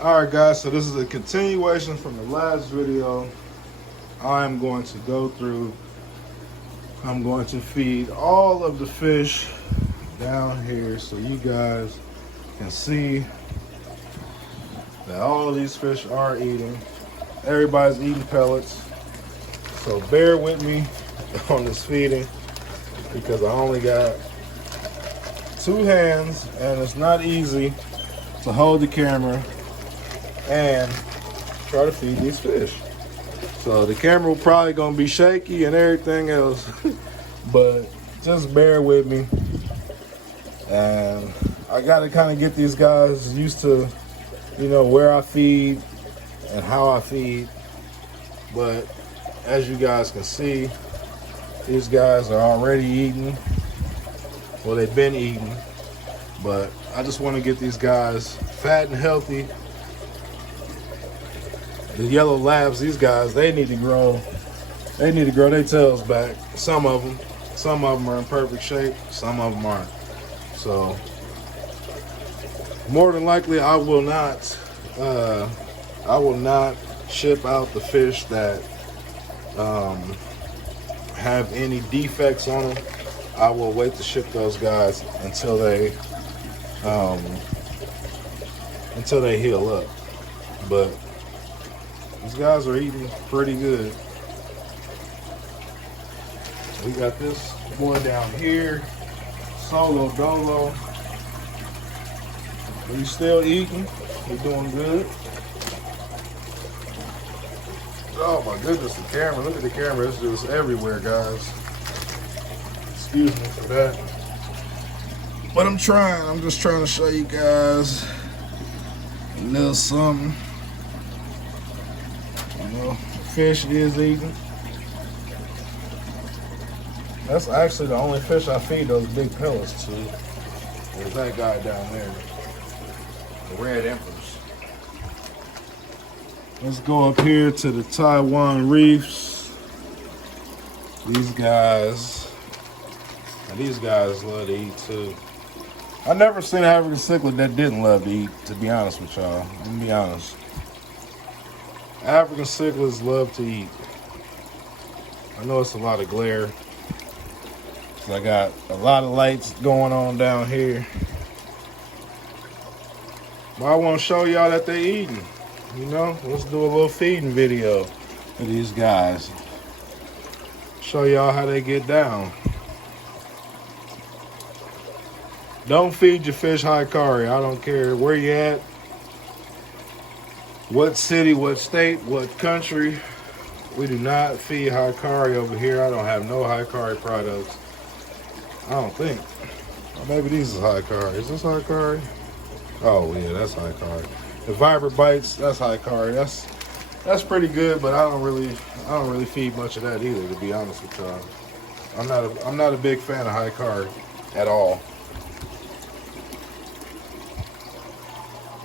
Alright guys, so this is a continuation from the last video. I'm going to go through, I'm going to feed all of the fish down here so you guys can see that all of these fish are eating. Everybody's eating pellets. So bear with me on this feeding because I only got 2 hands and it's not easy to hold the camera and try to feed these fish. So the camera will probably gonna be shaky and everything else, but just bear with me. And I gotta kind of get these guys used to, you know, where I feed and how I feed. But as you guys can see, these guys are already eating. Well, they've been eating, but I just want to get these guys fat and healthy. The yellow labs, these guys, they need to grow their tails back. Some of them are in perfect shape, some of them aren't. So more than likely I will not ship out the fish that have any defects on them. I will wait to ship those guys until they heal up. But these guys are eating pretty good. We got this boy down here, Solo Dolo. He's still eating. He's doing good. Oh my goodness, the camera. Look at the camera. It's just everywhere, guys. Excuse me for that. But I'm trying. I'm just trying to show you guys a little something. You know, the fish is eating. That's actually the only fish I feed those big pellets to. There's that guy down there. The red emperors. Let's go up here to the Taiwan reefs. These guys love to eat too. I never seen an African cichlid that didn't love to eat, to be honest with y'all. Let me be honest. African cichlids love to eat. I know it's a lot of glare, because I got a lot of lights going on down here. But I want to show y'all that they eating. You know, let's do a little feeding video for these guys. Show y'all how they get down. Don't feed your fish hikari. I don't care where you at, what city, what state, what country. We do not feed hikari over here. I don't have no hikari products. I don't think. Or maybe these is hikari. Is this hikari? Oh yeah, that's hikari. The Vibrant Bites, that's hikari. That's pretty good, but I don't really feed much of that either, to be honest with y'all. I'm not a big fan of hikari at all.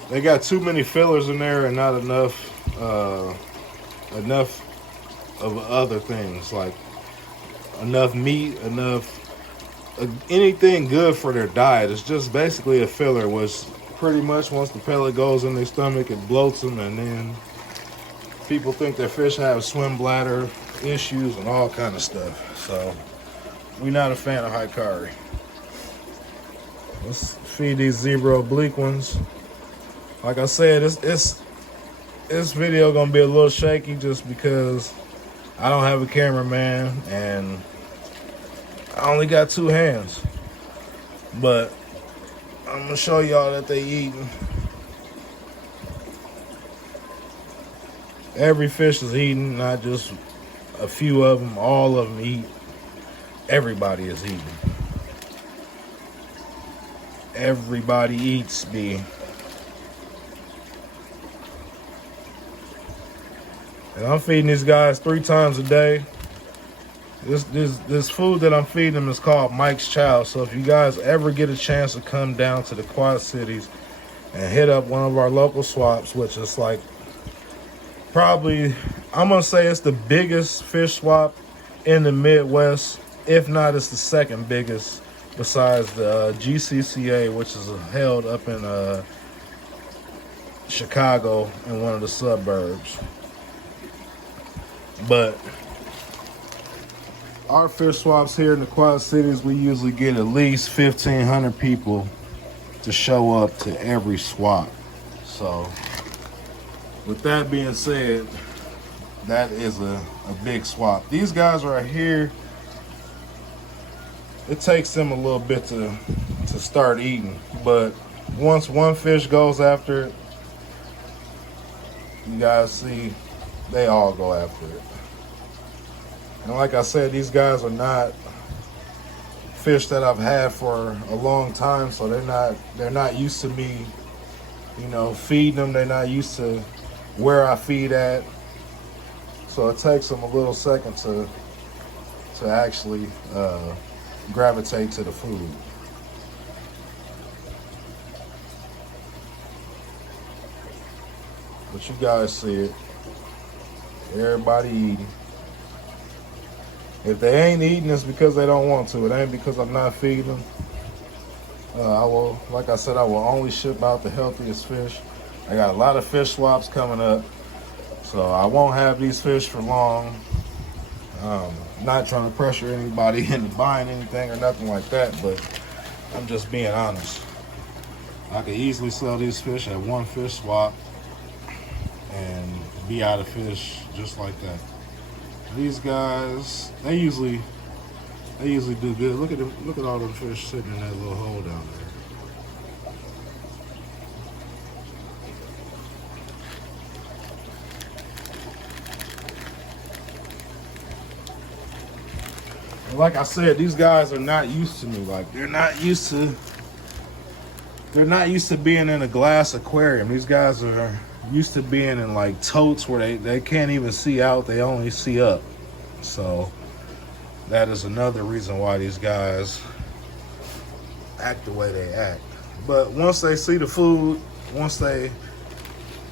They got too many fillers in there and not enough of other things, like enough meat, anything good for their diet. It's just basically a filler, which pretty much once the pellet goes in their stomach, it bloats them, and then people think their fish have swim bladder issues and all kind of stuff. So we're not a fan of hikari. Let's feed these zebra oblique ones. Like I said, this video gonna be a little shaky just because I don't have a cameraman and I only got 2 hands. But I'm gonna show y'all that they eating. Every fish is eating, not just a few of them. All of them eat. Everybody is eating. Everybody eats, B. And I'm feeding these guys 3 times a day. This food that I'm feeding them is called Mike's Chow. So if you guys ever get a chance to come down to the Quad Cities and hit up one of our local swaps, which is like probably, I'm gonna say it's the biggest fish swap in the Midwest. If not, it's the 2nd biggest besides the GCCA, which is held up in Chicago in one of the suburbs. But our fish swaps here in the Quad Cities, we usually get at least 1,500 people to show up to every swap. So with that being said, that is a big swap. These guys right here, it takes them a little bit to start eating, but once one fish goes after it, you guys see, they all go after it. And like I said, these guys are not fish that I've had for a long time, so they're not used to me, you know, feeding them. They're not used to where I feed at. So it takes them a little second to actually gravitate to the food. But you guys see it. Everybody eating. If they ain't eating, it's because they don't want to. It ain't because I'm not feeding them. I will, like I said, I will only ship out the healthiest fish. I got a lot of fish swaps coming up, so I won't have these fish for long. Not trying to pressure anybody into buying anything or nothing like that, but I'm just being honest. I could easily sell these fish at one fish swap and be out of fish just like that. These guys, they usually do good. Look at them, look at all them fish sitting in that little hole down there. Like I said, these guys are not used to me. Like they're not used to being in a glass aquarium. These guys are used to being in like totes where they can't even see out, they only see up. So that is another reason why these guys act the way they act. But once they see the food, once they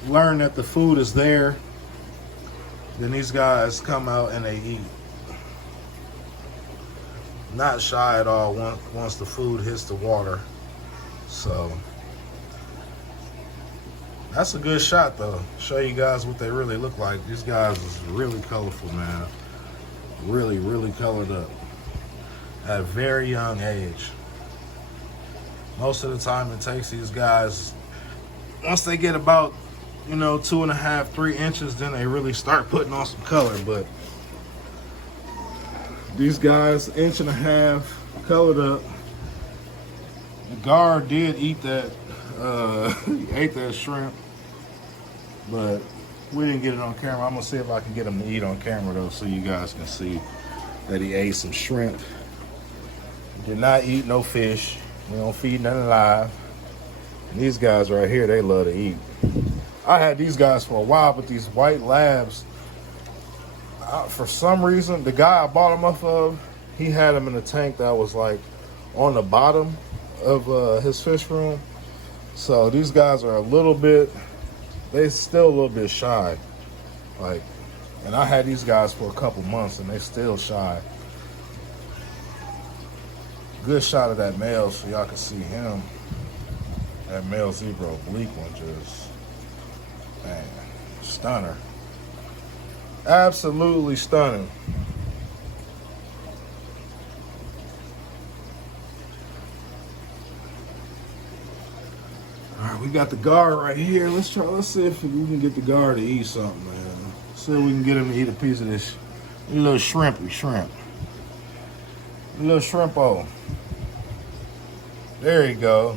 learn that the food is there, then these guys come out and they eat. Not shy at all once the food hits the water. So that's a good shot though. Show you guys what they really look like. These guys is really colorful, man. Really, really colored up at a very young age. Most of the time it takes these guys, once they get about, you know, 2.5, 3 inches, then they really start putting on some color. But these guys, 1.5 inches colored up. The guard did eat that, he ate that shrimp. But we didn't get it on camera. I'm gonna see if I can get him to eat on camera though, so you guys can see that he ate some shrimp. He did not eat no fish. We don't feed nothing live. And these guys right here, they love to eat. I had these guys for a while, but these white labs, for some reason, the guy I bought them off of, he had them in a tank that was like on the bottom of his fish room. So these guys are a little bit, they still a little bit shy. Like, and I had these guys for a couple months and they still shy. Good shot of that male so y'all can see him. That male zebra oblique one just, man, stunner. Absolutely stunning. All right, we got the guard right here. Let's see if we can get the guard to eat something, man. See if we can get him to eat a piece of this little shrimp. A little shrimpo. There you go.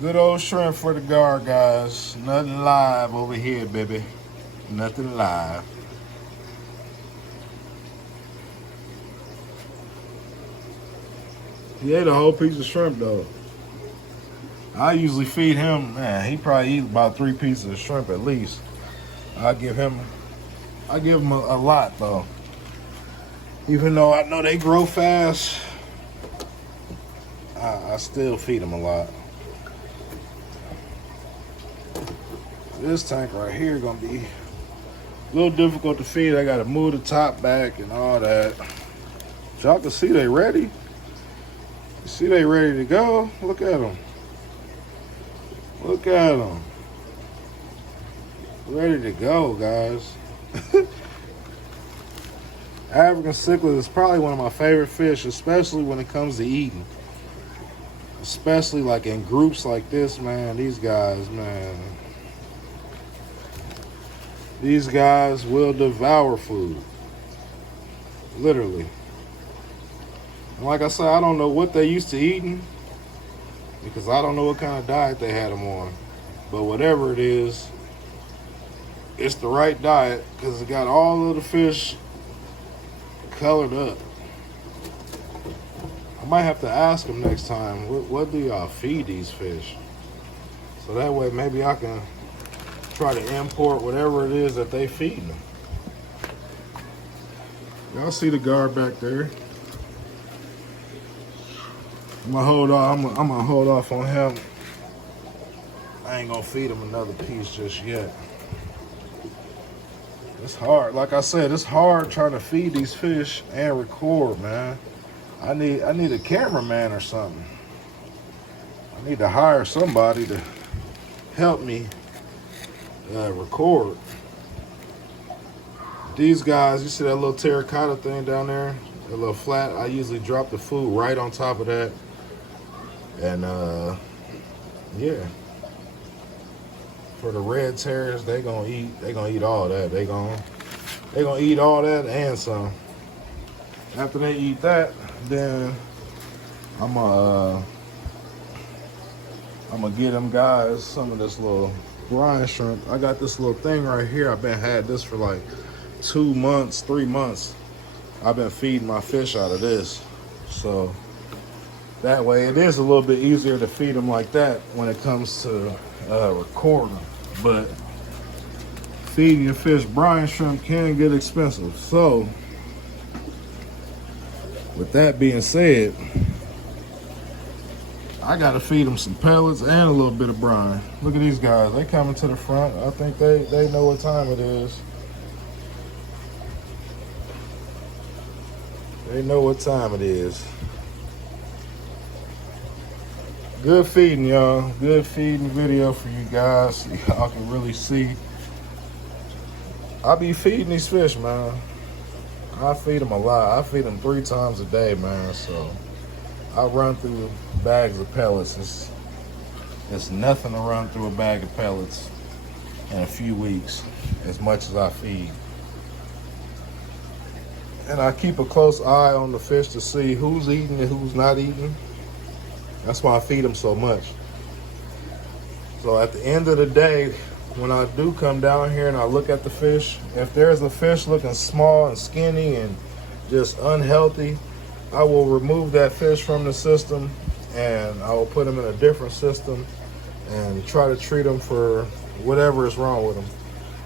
Good old shrimp for the guard, guys. Nothing live over here, baby. Nothing live. He ate a whole piece of shrimp, though. I usually feed him, man, he probably eats about 3 pieces of shrimp at least. I give him a lot, though. Even though I know they grow fast, I still feed him a lot. This tank right here gonna be a little difficult to feed. I gotta move the top back and all that. Y'all can see they ready. You see they ready to go. Look at them. Look at them. Ready to go, guys. African cichlid is probably one of my favorite fish, especially when it comes to eating. Especially like in groups like this, man. These guys, man. These guys will devour food. Literally. And like I said, I don't know what they used to eating because I don't know what kind of diet they had them on. But whatever it is, it's the right diet because it got all of the fish colored up. I might have to ask them next time, what do y'all feed these fish? So that way maybe I can try to import whatever it is that they feed them. Y'all see the guard back there? I'm gonna hold off. I'm gonna hold off on him. I ain't gonna feed him another piece just yet. It's hard. Like I said, it's hard trying to feed these fish and record, man. I need a cameraman or something. I need to hire somebody to help me record. These guys, you see that little terracotta thing down there? That little flat? I usually drop the food right on top of that. And yeah. For the red terriers, they gonna eat all that. They gonna eat all that and some. After they eat that, then I'm gonna get them guys some of this little brine shrimp. I got this little thing right here. I've been had this for like 2 months, 3 months. I've been feeding my fish out of this, so that way it is a little bit easier to feed them like that when it comes to recording. But feeding your fish brine shrimp can get expensive. So with that being said, I gotta feed them some pellets and a little bit of brine. Look at these guys, they coming to the front. I think they know what time it is. They know what time it is. Good feeding, y'all. Good feeding video for you guys. So y'all can really see. I be feeding these fish, man. I feed them a lot. I feed them 3 times a day, man. So I run through bags of pellets. It's nothing to run through a bag of pellets in a few weeks, as much as I feed. And I keep a close eye on the fish to see who's eating and who's not eating. That's why I feed them so much. So at the end of the day, when I do come down here and I look at the fish, if there's a fish looking small and skinny and just unhealthy, I will remove that fish from the system and I will put them in a different system and try to treat them for whatever is wrong with them.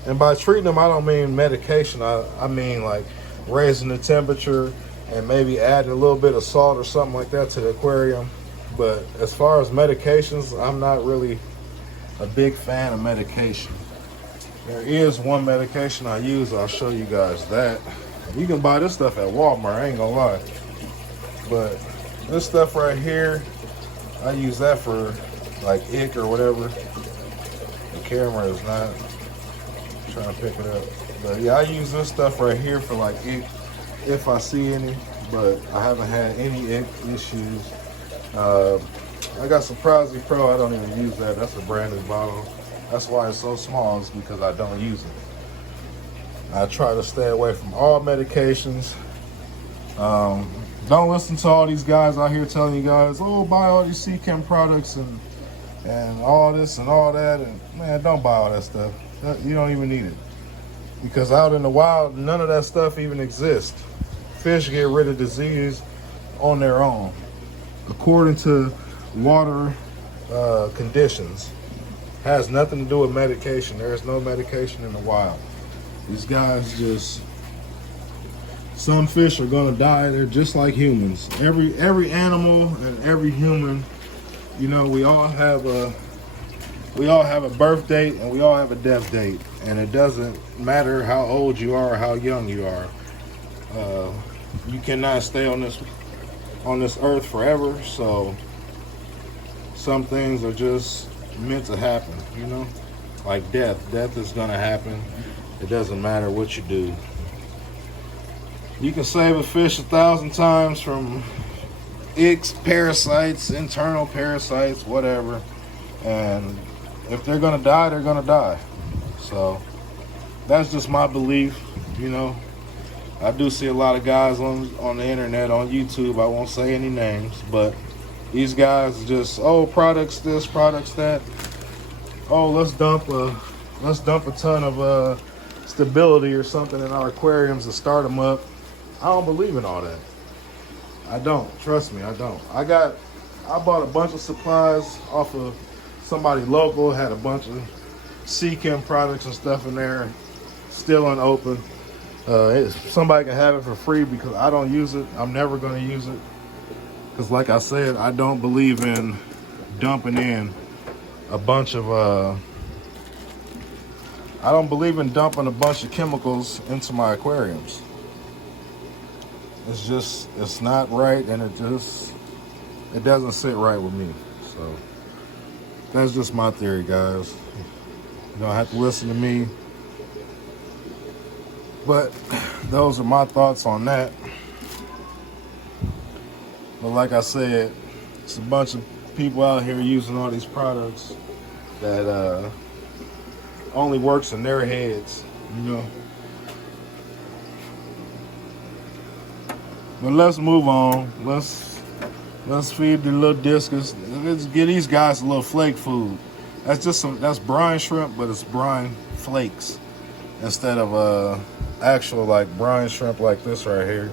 And by treating them, I don't mean medication. I mean like raising the temperature and maybe adding a little bit of salt or something like that to the aquarium. But as far as medications, I'm not really a big fan of medication. There is one medication I use. I'll show you guys that. You can buy this stuff at Walmart, I ain't gonna lie. But this stuff right here, I use that for like ick or whatever. The camera is not trying to pick it up. But yeah, I use this stuff right here for like ick if I see any, but I haven't had any ick issues. I got Surprise Pro. I don't even use that. That's a brand new bottle. That's why it's so small, is because I don't use it. I try to stay away from all medications. Don't listen to all these guys out here telling you guys, oh, buy all these Seachem products and all this and all that. And man, don't buy all that stuff. You don't even need it. Because out in the wild, none of that stuff even exists. Fish get rid of disease on their own, according to water conditions. Has nothing to do with medication. There is no medication in the wild. These guys just, some fish are gonna die. They're just like humans. Every animal and every human, you know, we all have a birth date and we all have a death date. And it doesn't matter how old you are or how young you are. You cannot stay on this earth forever. So some things are just meant to happen, you know? Like death. Death is gonna happen. It doesn't matter what you do. You can save a fish 1,000 times from icks, parasites, internal parasites, whatever. And if they're gonna die, they're gonna die. So that's just my belief, you know. I do see a lot of guys on the internet, on YouTube. I won't say any names, but these guys just, oh, products this, products that. Oh, let's dump a ton of stability or something in our aquariums to start them up. I don't believe in all that. I don't. Trust me, I don't. I bought a bunch of supplies off of somebody local, had a bunch of Seachem products and stuff in there, still unopened. Somebody can have it for free because I don't use it. I'm never going to use it. Because like I said, I don't believe in dumping in a bunch of, I don't believe in dumping a bunch of chemicals into my aquariums. It's not right, and it doesn't sit right with me. So that's just my theory, guys. You don't have to listen to me. But those are my thoughts on that. But like I said, it's a bunch of people out here using all these products that only works in their heads, you know. But let's move on. Let's feed the little discus. Let's get these guys a little flake food. That's brine shrimp, but it's brine flakes instead of actual like brine shrimp like this right here.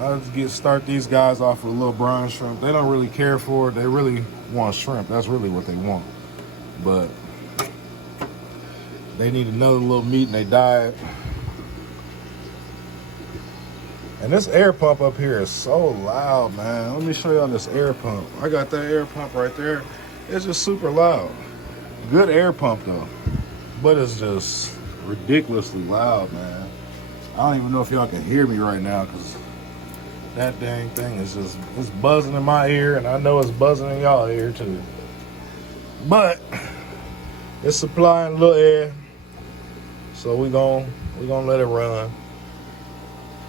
I'll start these guys off with a little brine shrimp. They don't really care for it. They really want shrimp. That's really what they want. But they need another little meat in their diet. And this air pump up here is so loud, man. Let me show y'all this air pump. I got that air pump right there. It's just super loud. Good air pump though, but it's just ridiculously loud, man. I don't even know if y'all can hear me right now because that dang thing is it's buzzing in my ear, and I know it's buzzing in y'all ear too. But it's supplying a little air, so we gonna let it run.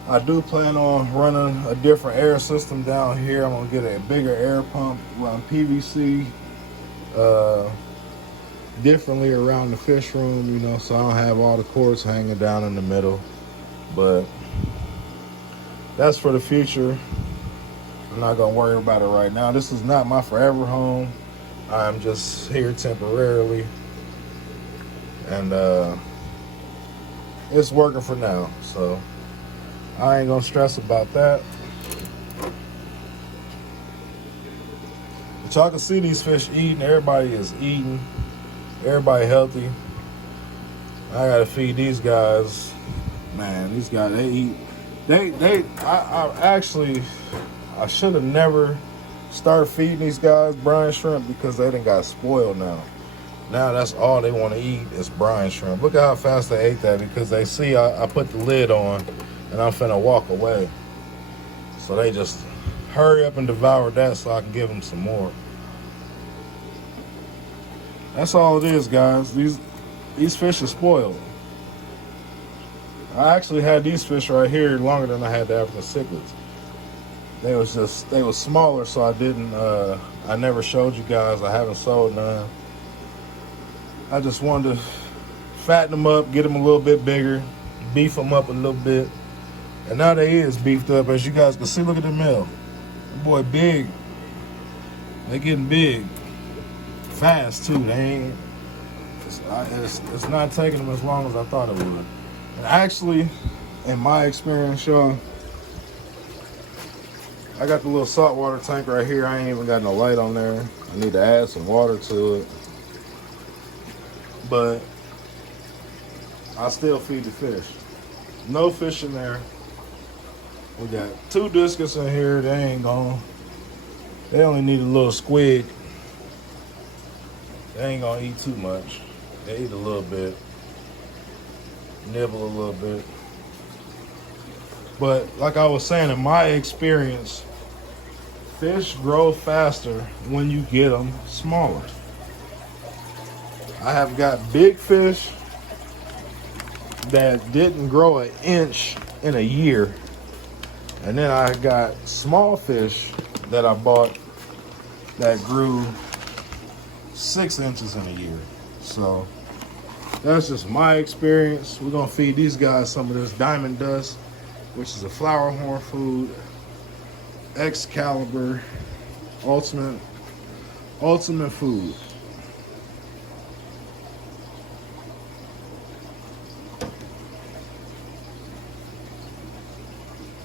I do plan on running a different air system down here. I'm gonna get a bigger air pump, run PVC differently around the fish room, you know, so I don't have all the cords hanging down in the middle. But that's for the future. I'm not gonna worry about it right now. This is not my forever home. I'm just here temporarily, and it's working for now, so I ain't gonna stress about that. But y'all can see these fish eating. Everybody is eating. Everybody healthy. I gotta feed these guys. Man, these guys, they eat. I should have never started feeding these guys brine shrimp because they done got spoiled now. Now that's all they want to eat is brine shrimp. Look at how fast they ate that because they see I put the lid on and I'm finna walk away. So they just hurry up and devour that so I can give them some more. That's all it is, guys. These fish are spoiled. I actually had these fish right here longer than I had the African cichlids. They was smaller, so I never showed you guys. I haven't sold none. I just wanted to fatten them up, get them a little bit bigger, beef them up a little bit. And now they is beefed up, as you guys can see. Look at the male. That boy big. They getting big. Fast too. It's not taking them as long as I thought it would. And actually, in my experience, y'all, I got the little saltwater tank right here. I ain't even got no light on there. I need to add some water to it. But I still feed the fish. No fish in there. We got 2 discus in here. They ain't gonna. They only need a little squig. They ain't gonna eat too much. They eat a little bit. Nibble a little bit. But like I was saying, in my experience, fish grow faster when you get them smaller. I have got big fish that didn't grow an inch in a year. And then I got small fish that I bought that grew 6 inches in a year. So that's just my experience. We're gonna feed these guys some of this diamond dust, which is a flower horn food. Excalibur, ultimate food.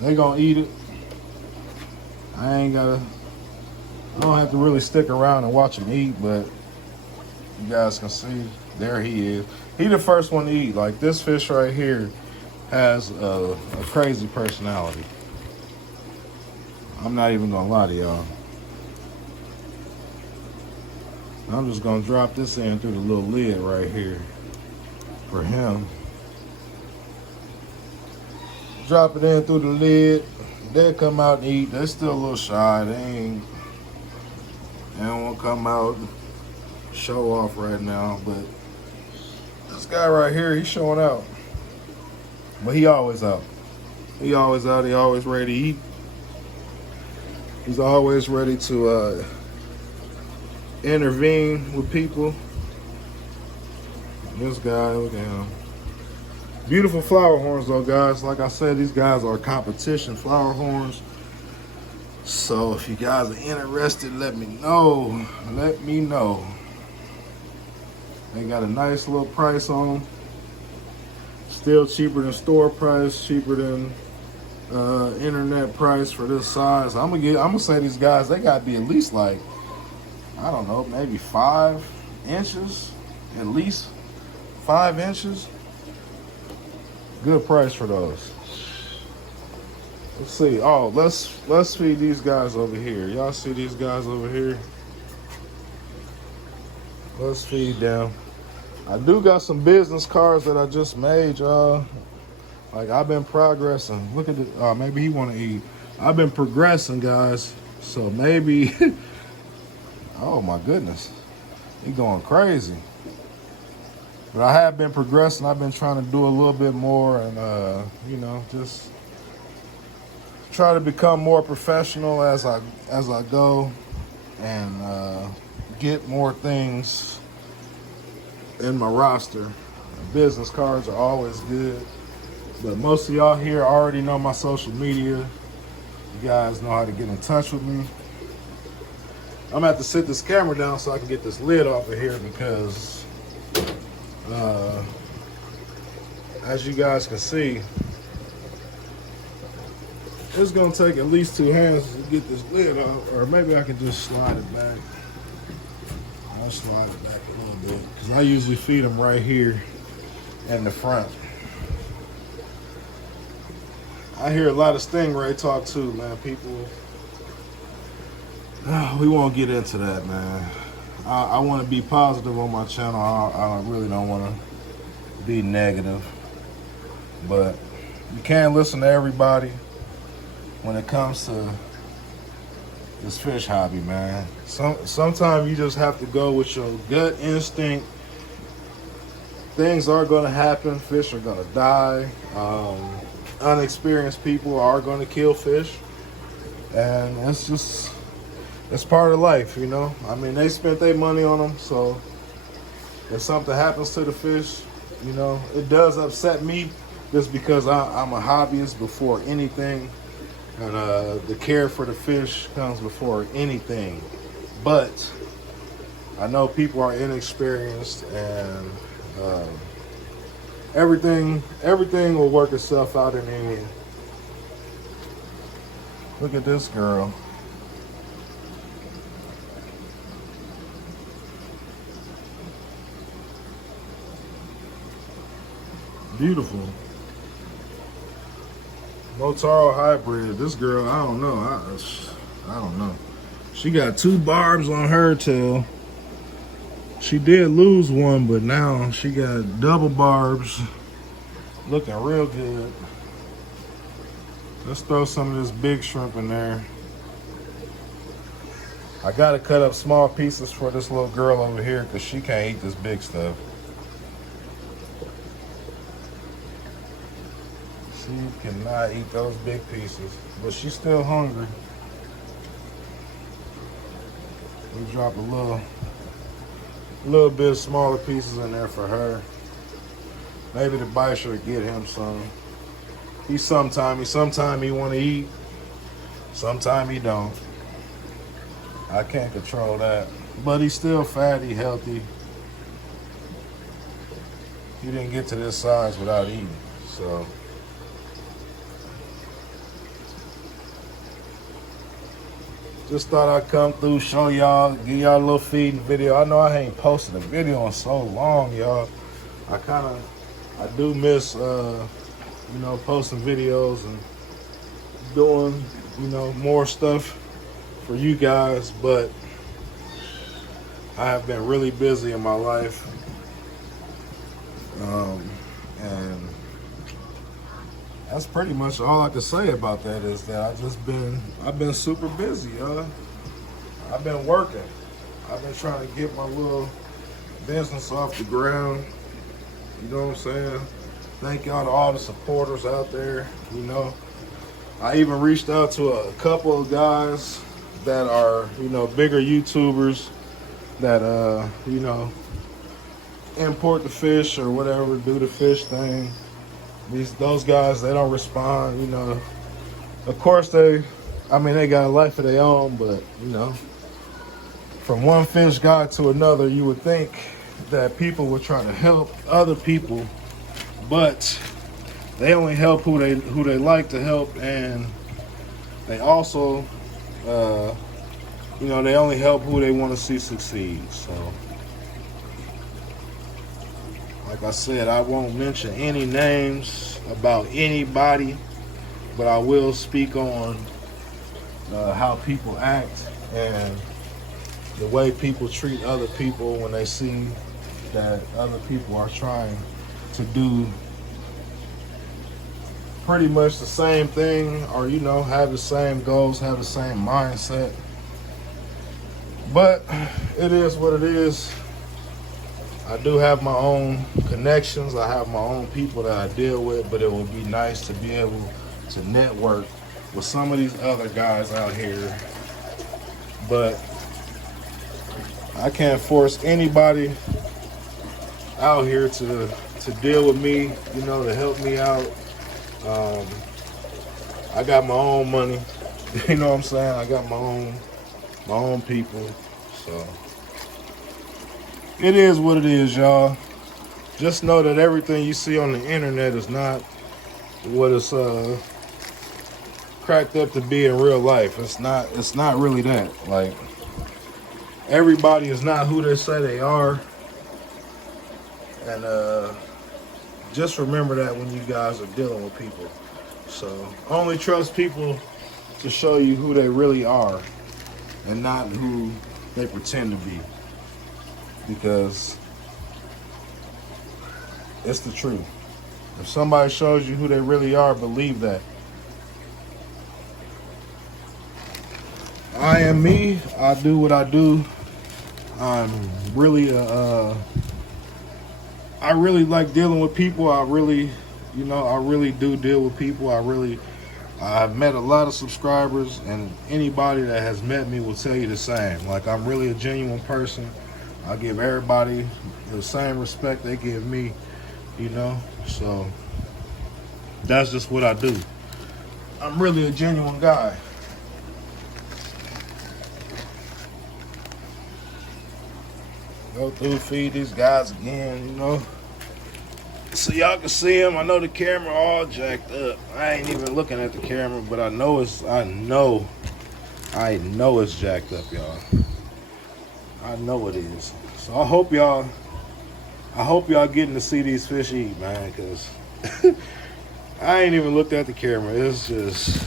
They gonna eat it. I don't have to really stick around and watch them eat, but you guys can see, there he is. He the first one to eat. Like, this fish right here has a crazy personality. I'm not even gonna lie to y'all. I'm just gonna drop this in through the little lid right here for him. Drop it in through the lid. They'll come out and eat. They're still a little shy. They don't want to come out and show off right now. But this guy right here, he's showing out. But he always out. He always out. He always ready to eat. He's always ready to intervene with people. This guy, look at him. Beautiful flower horns though, guys. Like I said, these guys are competition flower horns. So if you guys are interested, let me know. Let me know. They got a nice little price on them. Still cheaper than store price, cheaper than internet price for this size. I'm gonna say these guys, they gotta be at least like, I don't know, maybe 5 inches. At least 5 inches. Good price for those. Let's see. Oh, let's feed these guys over here. Y'all see these guys over here? Let's feed them. I do got some business cards that I just made, y'all. Like, I've been progressing. Look at it. Oh, maybe he want to eat. I've been progressing, guys. So maybe. Oh my goodness, he going crazy. But I have been progressing. I've been trying to do a little bit more and, you know, just try to become more professional as I go and get more things in my roster. Business cards are always good. But most of y'all here already know my social media. You guys know how to get in touch with me. I'm gonna have to sit this camera down so I can get this lid off of here because as you guys can see, it's gonna take at least 2 hands to get this lid off, or maybe I can just slide it back. I'll slide it back a little bit because I usually feed them right here in the front. I hear a lot of stingray talk too, man. People, we won't get into that, man. I want to be positive on my channel. I really don't want to be negative. But you can't listen to everybody when it comes to this fish hobby, man. Sometimes you just have to go with your gut instinct. Things are going to happen. Fish are going to die. Unexperienced people are going to kill fish. And it's part of life, you know. I mean, they spent their money on them, so if something happens to the fish, you know, it does upset me just because I'm a hobbyist before anything, and the care for the fish comes before anything. But I know people are inexperienced, and everything will work itself out in the end. Look at this girl. Beautiful. Motaro hybrid. This girl, I don't know. I don't know. She got 2 barbs on her tail. She did lose one, but now she got double barbs. Looking real good. Let's throw some of this big shrimp in there. I gotta cut up small pieces for this little girl over here because she can't eat this big stuff. She cannot eat those big pieces, but she's still hungry. We drop a little bit smaller pieces in there for her. Maybe the Bison will get him some. Sometime he want to eat, sometime he don't. I can't control that. But he's still fatty, healthy. He didn't get to this size without eating, so. Just thought I'd come through, show y'all, give y'all a little feeding video. I know I ain't posted a video in so long, y'all. I do miss, you know, posting videos and doing, you know, more stuff for you guys, but I have been really busy in my life. And that's pretty much all I can say about that is that I've been super busy, y'all. I've been working. I've been trying to get my little business off the ground. You know what I'm saying? Thank y'all to all the supporters out there. You know, I even reached out to a couple of guys that are, you know, bigger YouTubers that, you know, import the fish or whatever, do the fish thing. Those guys, they don't respond, you know. Of course they got a life of their own, but, you know, from one fish guy to another, you would think that people would try to help other people, but they only help who they like to help, and they also, you know, they only help who they want to see succeed. So, like I said, I won't mention any names about anybody, but I will speak on how people act and the way people treat other people when they see that other people are trying to do pretty much the same thing, or, you know, have the same goals, have the same mindset. But it is what it is. I do have my own connections. I have my own people that I deal with, but it would be nice to be able to network with some of these other guys out here. But I can't force anybody out here to deal with me, you know, to help me out. I got my own money. You know what I'm saying? I got my own people. So it is what it is, y'all. Just know that everything you see on the internet is not what it's cracked up to be in real life. It's not really that. Like, everybody is not who they say they are. And just remember that when you guys are dealing with people. So only trust people to show you who they really are and not who they pretend to be. Because it's the truth. If somebody shows you who they really are, believe that. I am me. I do what I do. I'm really I really like dealing with people. I really do deal with people. I've met a lot of subscribers, and anybody that has met me will tell you the same. Like, I'm really a genuine person. I give everybody the same respect they give me, you know? So that's just what I do. I'm really a genuine guy. Go through, feed these guys again, you know, so y'all can see them. I know the camera all jacked up. I ain't even looking at the camera, but I know it's jacked up, y'all. I know it is. So I hope y'all getting to see these fish eat, man, because I ain't even looked at the camera. It's just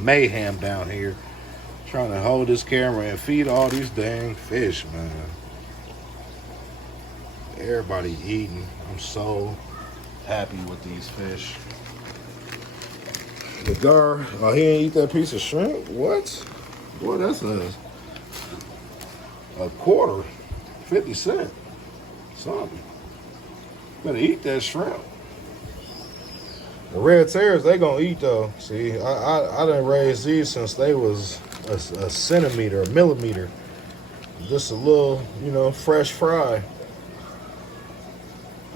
mayhem down here trying to hold this camera and feed all these dang fish, man. Everybody eating. I'm so happy with these fish. The gar, oh, he ain't eat that piece of shrimp? What? Boy, that's a a quarter, 50 cents, something. Better eat that shrimp. The red tails, they gonna eat though. See, I done raised these since they was a centimeter, a millimeter. Just a little, you know, fresh fry.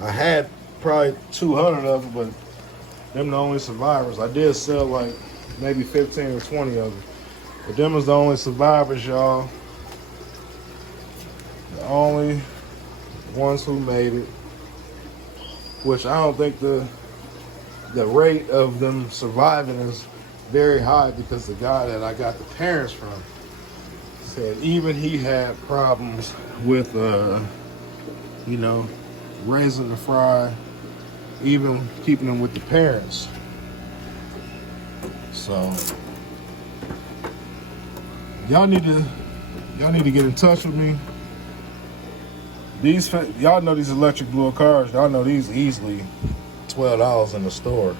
I had probably 200 of them, but them the only survivors. I did sell like maybe 15 or 20 of them. But them was the only survivors, y'all. The only ones who made it. Which I don't think the rate of them surviving is very high, because the guy that I got the parents from said even he had problems with, you know, raising the fry, even keeping them with the parents. So y'all need to get in touch with me. These, y'all know these electric blue cars. Y'all know these easily $12 in the store.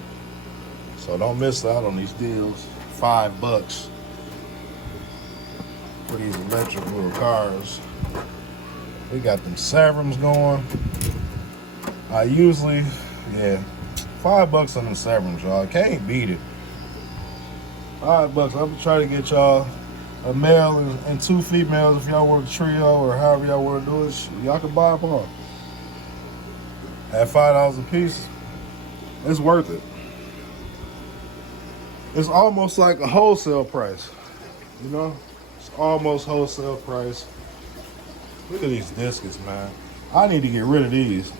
So don't miss out on these deals. $5 for these electric blue cars. We got them Severums going. I usually, yeah, $5 on them Severums, y'all. Can't beat it. $5. I'm trying to get y'all a male and 2 females if y'all want a trio or however y'all want to do it. Y'all can buy them all at $5 a piece. It's worth it. It's almost like a wholesale price, you know? It's almost wholesale price. Look at these biscuits, man. I need to get rid of these.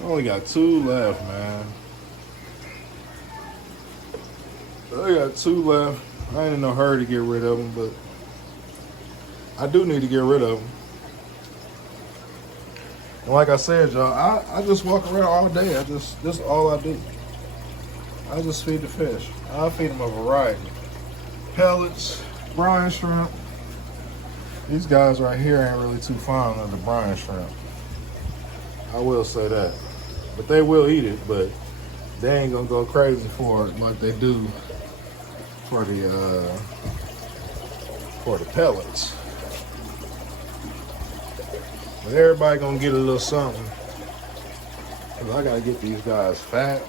I only got 2 left, man. I got 2 left. I ain't in no hurry to get rid of them, but I do need to get rid of them. And like I said, y'all, I just walk around all day. This is all I do. I just feed the fish. I feed them a variety. Pellets, brine shrimp. These guys right here ain't really too fond of the brine shrimp. I will say that. But they will eat it, but they ain't gonna go crazy for it like they do for the pellets. But everybody gonna get a little something. Cause I gotta get these guys fat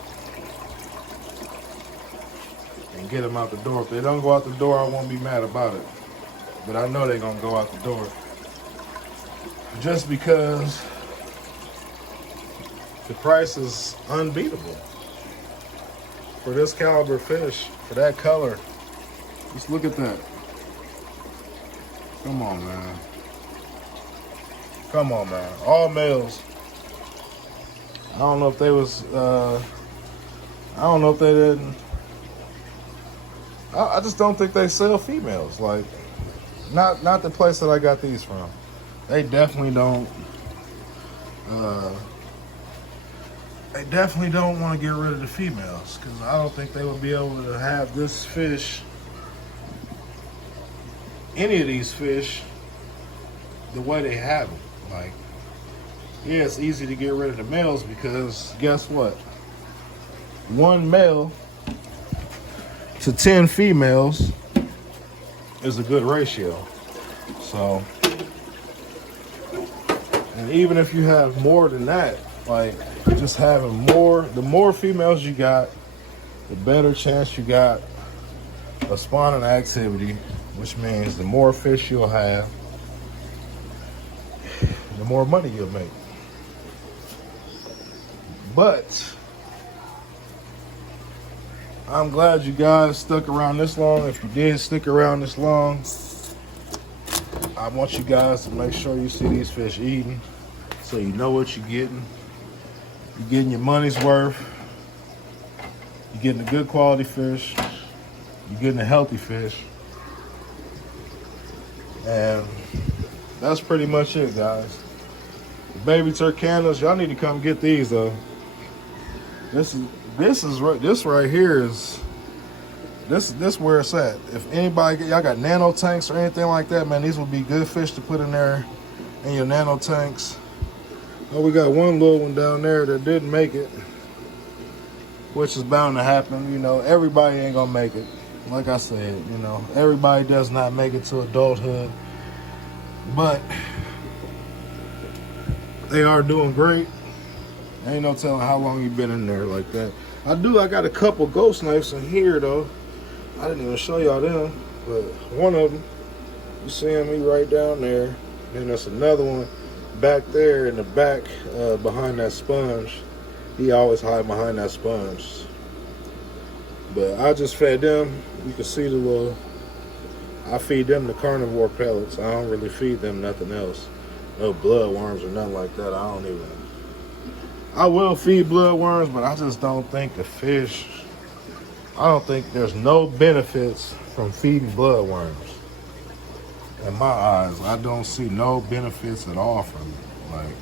and get them out the door. If they don't go out the door, I won't be mad about it. But I know they're gonna go out the door. Just because the price is unbeatable. For this caliber fish, for that color, just look at that. Come on, man. Come on, man. All males. I don't know if they was, I don't know if they didn't. I just don't think they sell females. Like, not the place that I got these from. They definitely don't, want to get rid of the females, because I don't think they would be able to have this fish, any of these fish, the way they have them. Like, yeah, it's easy to get rid of the males because guess what? 1 male to 10 females is a good ratio. So, and even if you have more than that, like just having more, the more females you got, the better chance you got of spawning activity, which means the more fish you'll have, the more money you'll make. But I'm glad you guys stuck around this long. If you did stick around this long, I want you guys to make sure you see these fish eating, so you know what you're getting. You're getting your money's worth. You're getting a good quality fish. You're getting a healthy fish. And that's pretty much it, guys. The baby turcanas, y'all need to come get these though. This right here is this where it's at. If anybody, y'all got nano tanks or anything like that, man, these would be good fish to put in there in your nano tanks. Oh, we got one little one down there that didn't make it, which is bound to happen. You know, everybody ain't gonna make it. like I said, you know, everybody does not make it to adulthood, but they are doing great. Ain't no telling how long you've been in there like that. I got a couple ghost knives in here though. I didn't even show y'all them, but one of them, you see me right down there. Then there's another one back there in the back behind that sponge. He always hide behind that sponge. But I just fed them. You can see the little, I feed them the carnivore pellets. I don't really feed them nothing else. No blood worms or nothing like that. I will feed blood worms, but I just don't think the fish, I don't think there's no benefits from feeding blood worms. In my eyes, I don't see no benefits at all from it. Like,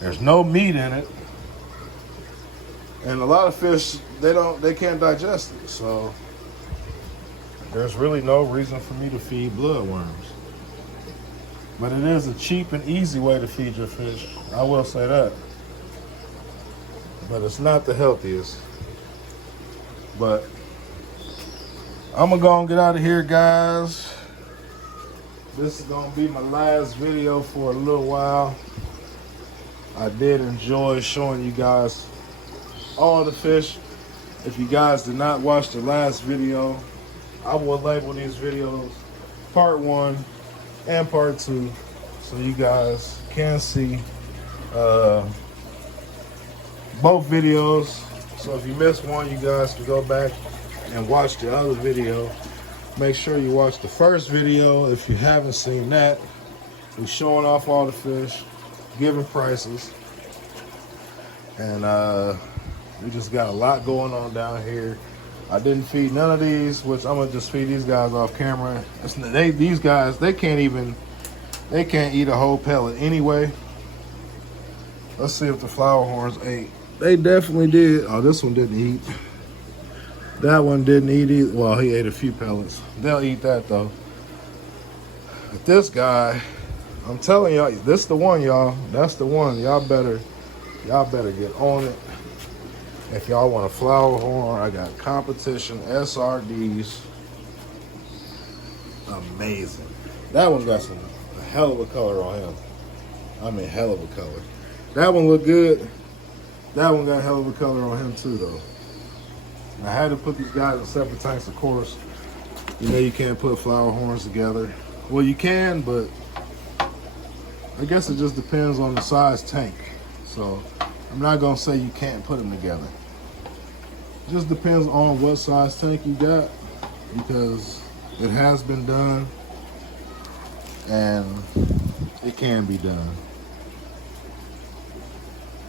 there's no meat in it. And a lot of fish, they can't digest it. So there's really no reason for me to feed blood worms. But it is a cheap and easy way to feed your fish. I will say that. But it's not the healthiest. But I'm gonna go and get out of here, guys. This is gonna be my last video for a little while. I did enjoy showing you guys all the fish. If you guys did not watch the last video, I will label these videos part 1 and part 2 so you guys can see both videos. So if you missed one, you guys can go back and watch the other video. Make sure you watch the first video if you haven't seen that. We're showing off all the fish, giving prices, and we just got a lot going on down here. I didn't feed none of these, which I'm gonna just feed these guys off camera. These guys, they can't eat a whole pellet anyway. Let's see if the flower horns ate. They definitely did. Oh, this one didn't eat. That one didn't eat either. Well, he ate a few pellets. They'll eat that though. But this guy, I'm telling y'all, this the one, y'all. That's the one. Y'all better get on it. If y'all want a flower horn, I got competition SRDs. Amazing. That one got a hell of a color on him. I mean, hell of a color. That one looked good. That one got a hell of a color on him too, though. I had to put these guys in separate tanks, of course. You know you can't put flower horns together. Well, you can, but I guess it just depends on the size tank. So I'm not gonna say you can't put them together. It just depends on what size tank you got, because it has been done and it can be done.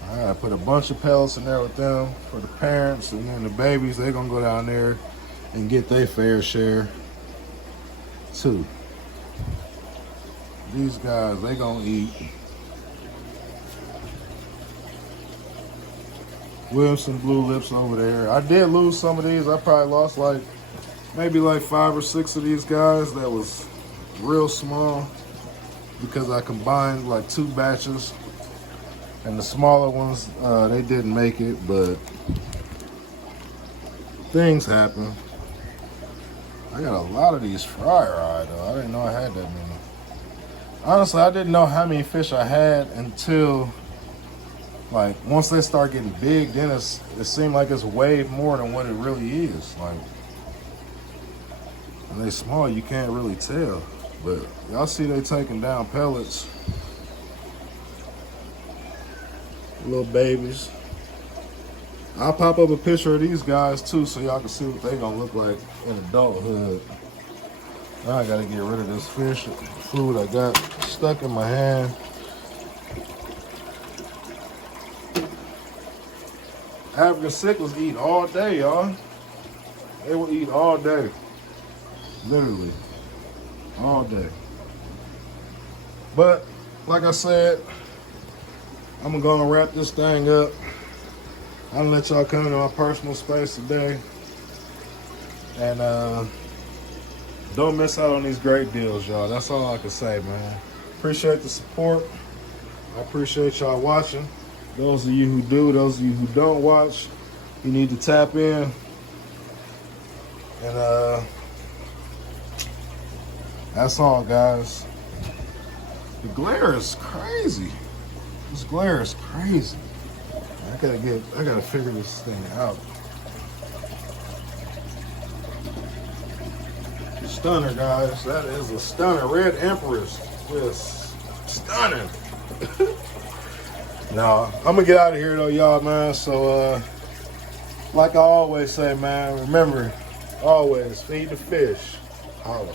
I put a bunch of pellets in there with them for the parents, and then the babies, they're gonna go down there and get their fair share too. These guys, they gonna eat. Williamson Blue Lips over there. I did lose some of these. I probably lost maybe 5 or 6 of these guys that was real small because I combined 2 batches. And the smaller ones, they didn't make it, but things happen. I got a lot of these fryer eye though. I didn't know I had that many. Honestly, I didn't know how many fish I had until once they start getting big, then it seemed like it's way more than what it really is. When they small, you can't really tell. But y'all see they taking down pellets. Little babies. I'll pop up a picture of these guys too so y'all can see what they gonna look like in adulthood. Now I gotta get rid of this fish food I got stuck in my hand. African cichlids eat all day, y'all. They will eat all day. Literally. All day. But, like I said, I'm gonna go and wrap this thing up. I'm gonna let y'all come into my personal space today. And don't miss out on these great deals, y'all. That's all I can say, man. Appreciate the support. I appreciate y'all watching. Those of you who do, those of you who don't watch, you need to tap in. And that's all, guys. The glare is crazy. This glare is crazy. I gotta figure this thing out. Stunner, guys. That is a stunner. Red Empress. Just stunning. Now, I'm gonna get out of here though, y'all, man. So, like I always say, man, remember, always feed the fish. Holla.